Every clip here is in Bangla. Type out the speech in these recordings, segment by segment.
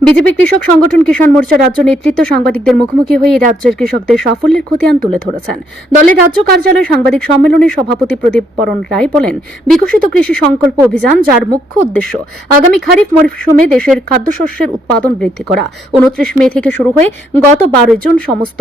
বিজেপি কৃষক সংগঠন কিষাণ মোর্চা রাজ্য নেতৃত্ব সাংবাদিকদের মুখোমুখি হয়ে রাজ্যের কৃষকদের সাফল্যের খতিয়ান তুলে ধরেছেন। দলের রাজ্য কার্যালয়ে সাংবাদিক সম্মেলনে সভাপতি প্রদীপ বরণ রায় বলেন, বিকশিত কৃষি সংকল্প অভিযান, যার মুখ্য উদ্দেশ্য আগামী খারিফ মরশুমে দেশের খাদ্যশস্যের উৎপাদন বৃদ্ধি করা, 29 মে থেকে শুরু হয়ে গত 12 জুন সমস্ত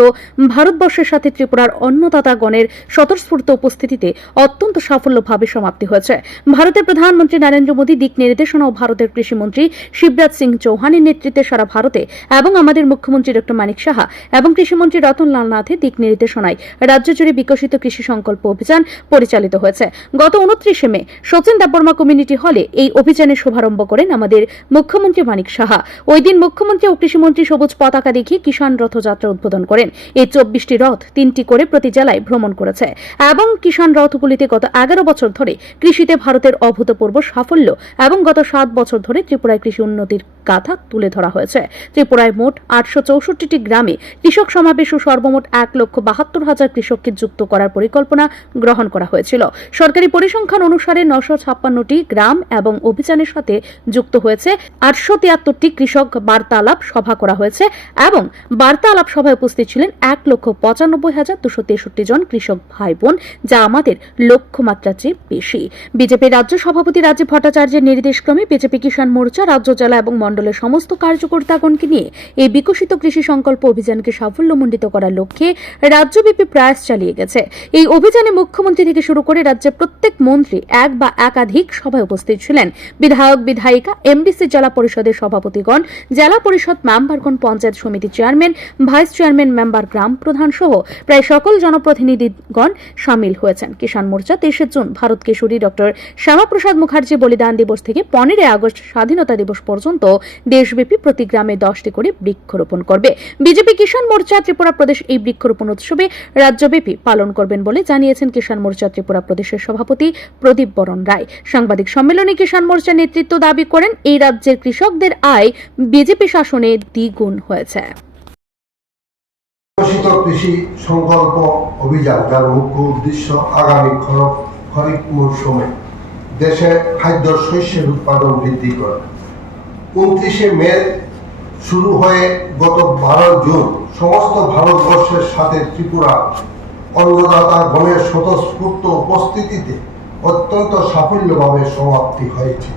ভারতবর্ষের সাথে ত্রিপুরার অন্নদাতাগণের স্বতঃস্ফূর্ত উপস্থিতিতে অত্যন্ত সাফল্যভাবে সমাপ্তি হয়েছে। ভারতের প্রধানমন্ত্রী নরেন্দ্র মোদী দিক নির্দেশনা ও ভারতের কৃষিমন্ত্রী শিবরাজ সিং চৌহানের নেতৃত্বে সারা ভারতে এবং আমাদের মুখ্যমন্ত্রী ডক্টর মানিক সাহা এবং কৃষিমন্ত্রী রতনলাল নাথের দিক নির্দেশনায় রাজ্য জুড়ে বিকশিত কৃষি সংকল্প অভিযান পরিচালিত হয়েছে। গত 29 মে সচিন দেববর্মা কমিউনিটি হলে এই অভিযানের শুভারম্ভ করেন আমাদের মুখ্যমন্ত্রী মানিক সাহা। ওই দিন মুখ্যমন্ত্রী ও কৃষিমন্ত্রী সবুজ পতাকা দেখিয়ে কিষাণ রথযাত্রা উদ্বোধন করেন। এই 24টি রথ 3টি করে প্রতি জেলায় ভ্রমণ করেছে এবং কিষাণ রথগুলিতে গত 11 বছর ধরে কৃষিতে ভারতের অভূতপূর্ব সাফল্য এবং গত 7 বছর ধরে ত্রিপুরায় কৃষি উন্নতির গাথা তুলে ধরা হয়েছে। ত্রিপুরায় মোট 864টি গ্রামে কৃষক সমাবেশ ও সর্বমোট 1,72,000 কৃষককে যুক্ত করার পরিকল্পনা গ্রহণ করা হয়েছিল। সরকারি পরিসংখ্যান অনুসারে 956টি গ্রাম এবং অভিযানের সাথে যুক্ত হয়েছে 873টি কৃষক বার্তালাপ সভা করা হয়েছে এবং বার্তালাপ সভায় উপস্থিত ছিলেন 1,95,263 জন কৃষক ভাই বোন, যা আমাদের লক্ষ্যমাত্রার চেয়ে বেশি। বিজেপি রাজ্য সভাপতি রাজীব ভট্টাচার্যের নির্দেশক্রমে বিজেপি কিষাণ মোর্চা রাজ্য, জেলা এবং মণ্ডলের সমস্ত কার্যকর্তাগণকে নিয়ে এই বিকশিত কৃষি সংকল্প অভিযানকে সাফল্যমণ্ডিত করার লক্ষ্যে রাজ্যব্যাপী প্রয়াস চালিয়ে গেছে। এই অভিযানে মুখ্যমন্ত্রী থেকে শুরু করে রাজ্যের প্রত্যেক মন্ত্রী এক বা একাধিক সভায় উপস্থিত ছিলেন। বিধায়ক, বিধায়িকা, এমডিসি, জেলা পরিষদের সভাপতিগণ, জেলা পরিষদ মেম্বারগণ, পঞ্চায়েত সমিতি চেয়ারম্যান, ভাইস চেয়ারম্যান, মেম্বার, গ্রাম প্রধান সহ প্রায় সকল জনপ্রতিনিধিগণ সামিল হয়েছেন। কিষাণ মোর্চা 23 জুন ভারত কেশরী ডক্টর শ্যামাপ্রসাদ মুখার্জি বলিদান দিবস থেকে 15 আগস্ট স্বাধীনতা দিবস পর্যন্ত দেশব্যাপী প্রতি গ্রামে 10টি করে বৃক্ষরোপণ করবে। বিজেপি কিষাণ মোর্চা ত্রিপুরা প্রদেশ এই বৃক্ষরোপণ উৎসবে রাজ্যব্যাপী পালন করবেন বলে জানিয়েছেন কিষাণ মোর্চা ত্রিপুরা প্রদেশের সভাপতি প্রদীপ বরণ রায়। সাংবাদিক সম্মেলনে কিষাণ মোর্চা নেতৃত্ব দাবি করেন, এই রাজ্যের কৃষকদের আয় বিজেপি শাসনে দ্বিগুণ হয়েছে। বিকশিত কৃষি সংকল্প অভিযান, যার মুখ্য উদ্দেশ্য আগামী খরিফ মৌসুমে দেশে খাদ্য শস্যের উৎপাদন বৃদ্ধি করা, 29 মে শুরু হয়ে গত 12 জুন সমস্ত ভারতবর্ষের সাথে ত্রিপুরা অন্নদাতা গণের স্বতঃস্ফূর্ত উপস্থিতিতে অত্যন্ত সাফল্যভাবে সমাপ্তি হয়েছে।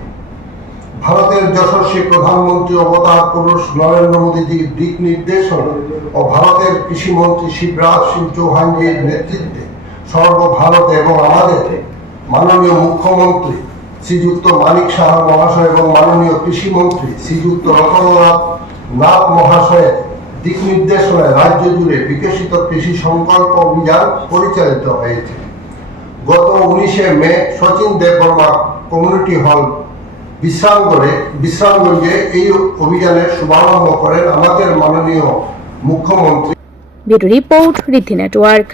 ভারতের যশস্বী প্রধানমন্ত্রী অবতার পুরুষ নরেন্দ্র মোদীজির দিক নির্দেশনা ও ভারতের কৃষিমন্ত্রী শিবরাজ সিং চৌহানজির নেতৃত্বে সর্বভারতে এবং আমাদের মাননীয় মুখ্যমন্ত্রী শ্রীযুক্ত মানিক সাহা মহাশয় এবং মাননীয় কৃষিমন্ত্রী শ্রীযুক্ত রতনলাল নাথ মহাশয়ের দিক নির্দেশনায় রাজ্য জুড়ে বিকশিত কৃষি সংকল্প অভিযান পরিচালিত হয়েছে। গত 19 মে সচিন দেববর্মা কমিউনিটি হল বিশ্রামগঞ্জে এই অভিযানের শুভারম্ভ করেন আমাদের মাননীয় মুখ্যমন্ত্রী। ব্যুরো রিপোর্ট, ঋদ্ধি নেটওয়ার্ক।